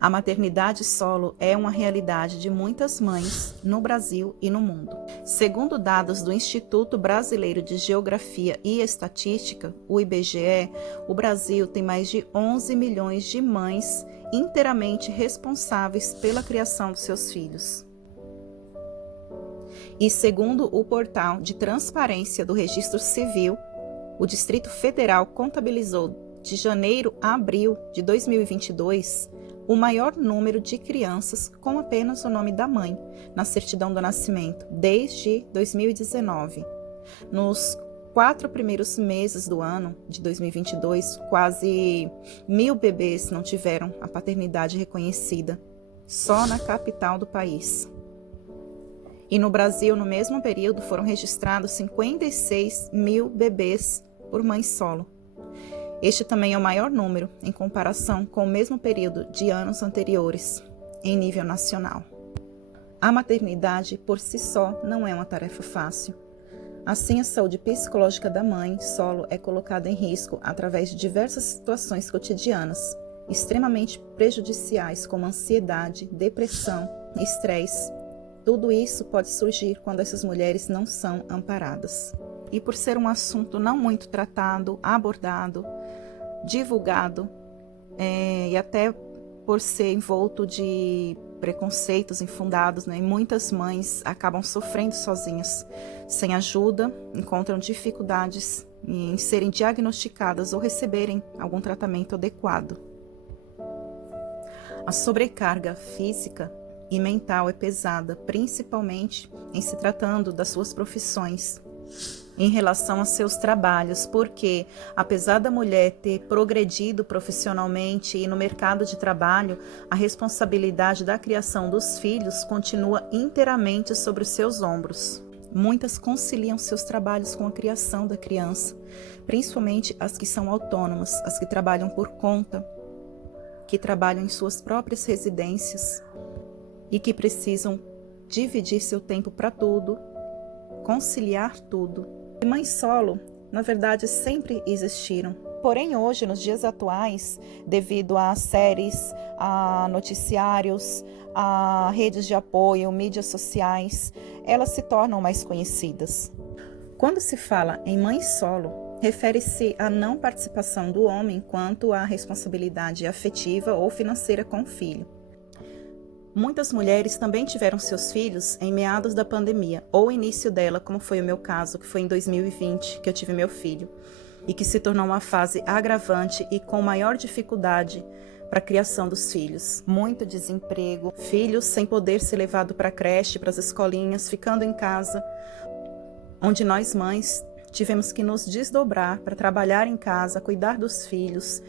A maternidade solo é uma realidade de muitas mães no Brasil e no mundo. Segundo dados do Instituto Brasileiro de Geografia e Estatística, o IBGE, o Brasil tem mais de 11 milhões de mães inteiramente responsáveis pela criação dos seus filhos. E segundo o portal de transparência do Registro Civil, o Distrito Federal contabilizou de janeiro a abril de 2022 o maior número de crianças com apenas o nome da mãe na certidão do nascimento desde 2019. Nos 4 primeiros meses do ano de 2022, quase 1.000 bebês não tiveram a paternidade reconhecida, só na capital do país. E no Brasil, no mesmo período, foram registrados 56 mil bebês por mãe solo. Este também é o maior número em comparação com o mesmo período de anos anteriores, em nível nacional. A maternidade, por si só, não é uma tarefa fácil. Assim, a saúde psicológica da mãe solo é colocada em risco através de diversas situações cotidianas, extremamente prejudiciais, como ansiedade, depressão, estresse. Tudo isso pode surgir quando essas mulheres não são amparadas. E por ser um assunto não muito tratado, abordado, divulgado, e até por ser envolto de preconceitos infundados, né, muitas mães acabam sofrendo sozinhas, sem ajuda, encontram dificuldades em serem diagnosticadas ou receberem algum tratamento adequado. A sobrecarga física e mental é pesada, principalmente em se tratando das suas profissões, em relação a seus trabalhos, porque apesar da mulher ter progredido profissionalmente e no mercado de trabalho, a responsabilidade da criação dos filhos continua inteiramente sobre os seus ombros. Muitas conciliam seus trabalhos com a criação da criança, principalmente as que são autônomas, as que trabalham por conta, que trabalham em suas próprias residências e que precisam dividir seu tempo para tudo, conciliar tudo. E mães solo, na verdade, sempre existiram. Porém, hoje, nos dias atuais, devido a séries, a noticiários, a redes de apoio, mídias sociais, elas se tornam mais conhecidas. Quando se fala em mãe solo, refere-se à não participação do homem quanto à responsabilidade afetiva ou financeira com o filho. Muitas mulheres também tiveram seus filhos em meados da pandemia, ou início dela, como foi o meu caso, que foi em 2020 que eu tive meu filho, e que se tornou uma fase agravante e com maior dificuldade para a criação dos filhos. Muito desemprego, filhos sem poder ser levado para a creche, para as escolinhas, ficando em casa, onde nós mães tivemos que nos desdobrar para trabalhar em casa, cuidar dos filhos,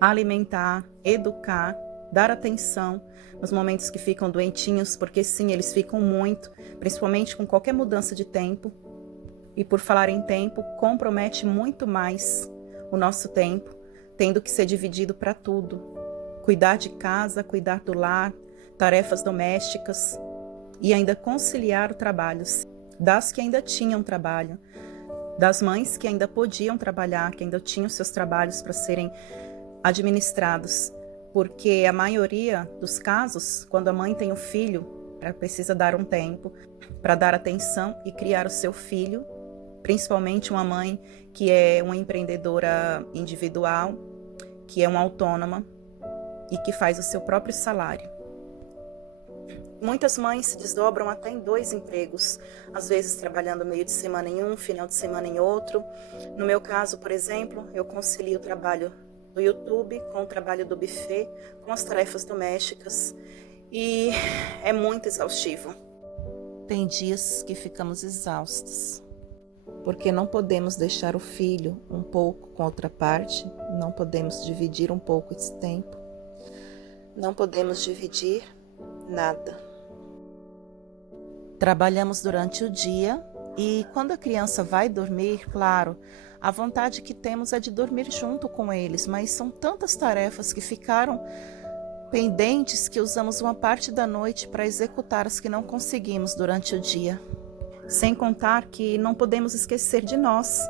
alimentar, educar, dar atenção nos momentos que ficam doentinhos, porque sim, eles ficam muito, principalmente com qualquer mudança de tempo. E por falar em tempo, compromete muito mais o nosso tempo, tendo que ser dividido para tudo. Cuidar de casa, cuidar do lar, tarefas domésticas e ainda conciliar o trabalho das que ainda tinham trabalho, das mães que ainda podiam trabalhar, que ainda tinham seus trabalhos para serem administrados. Porque a maioria dos casos, quando a mãe tem o filho, ela precisa dar um tempo para dar atenção e criar o seu filho, principalmente uma mãe que é uma empreendedora individual, que é uma autônoma e que faz o seu próprio salário. Muitas mães se desdobram até em 2 empregos, às vezes trabalhando meio de semana em um, final de semana em outro. No meu caso, por exemplo, eu concilio o trabalho do YouTube com o trabalho do buffet, com as tarefas domésticas, e é muito exaustivo. Tem dias que ficamos exaustos, porque não podemos deixar o filho um pouco com a outra parte, não podemos dividir um pouco esse tempo, não podemos dividir nada. Trabalhamos durante o dia e quando a criança vai dormir, claro, a vontade que temos é de dormir junto com eles, mas são tantas tarefas que ficaram pendentes que usamos uma parte da noite para executar as que não conseguimos durante o dia. Sem contar que não podemos esquecer de nós.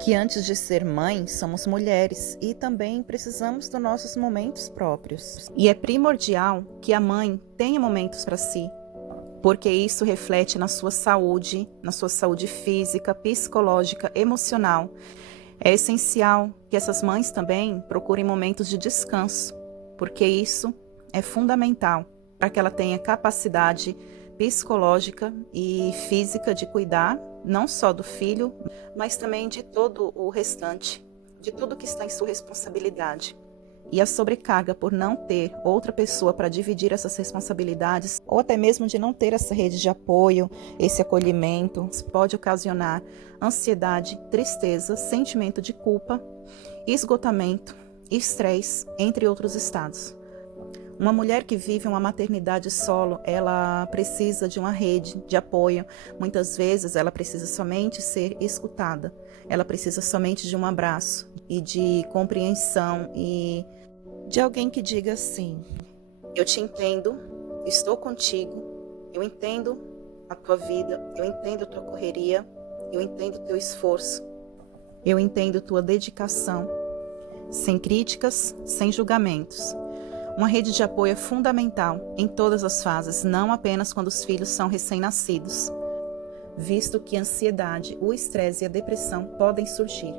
que antes de ser mãe, somos mulheres e também precisamos dos nossos momentos próprios. E é primordial que a mãe tenha momentos para si, porque isso reflete na sua saúde física, psicológica, emocional. É essencial que essas mães também procurem momentos de descanso, porque isso é fundamental para que ela tenha capacidade psicológica e física de cuidar não só do filho, mas também de todo o restante, de tudo que está em sua responsabilidade. E a sobrecarga por não ter outra pessoa para dividir essas responsabilidades, ou até mesmo de não ter essa rede de apoio, esse acolhimento, pode ocasionar ansiedade, tristeza, sentimento de culpa, esgotamento, estresse, entre outros estados. Uma mulher que vive uma maternidade solo, ela precisa de uma rede de apoio. Muitas vezes ela precisa somente ser escutada. Ela precisa somente de um abraço e de compreensão e de alguém que diga assim: eu te entendo, estou contigo, eu entendo a tua vida, eu entendo a tua correria, eu entendo o teu esforço, eu entendo tua dedicação, sem críticas, sem julgamentos. Uma rede de apoio é fundamental em todas as fases, não apenas quando os filhos são recém-nascidos, visto que a ansiedade, o estresse e a depressão podem surgir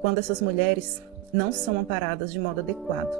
quando essas mulheres não são amparadas de modo adequado.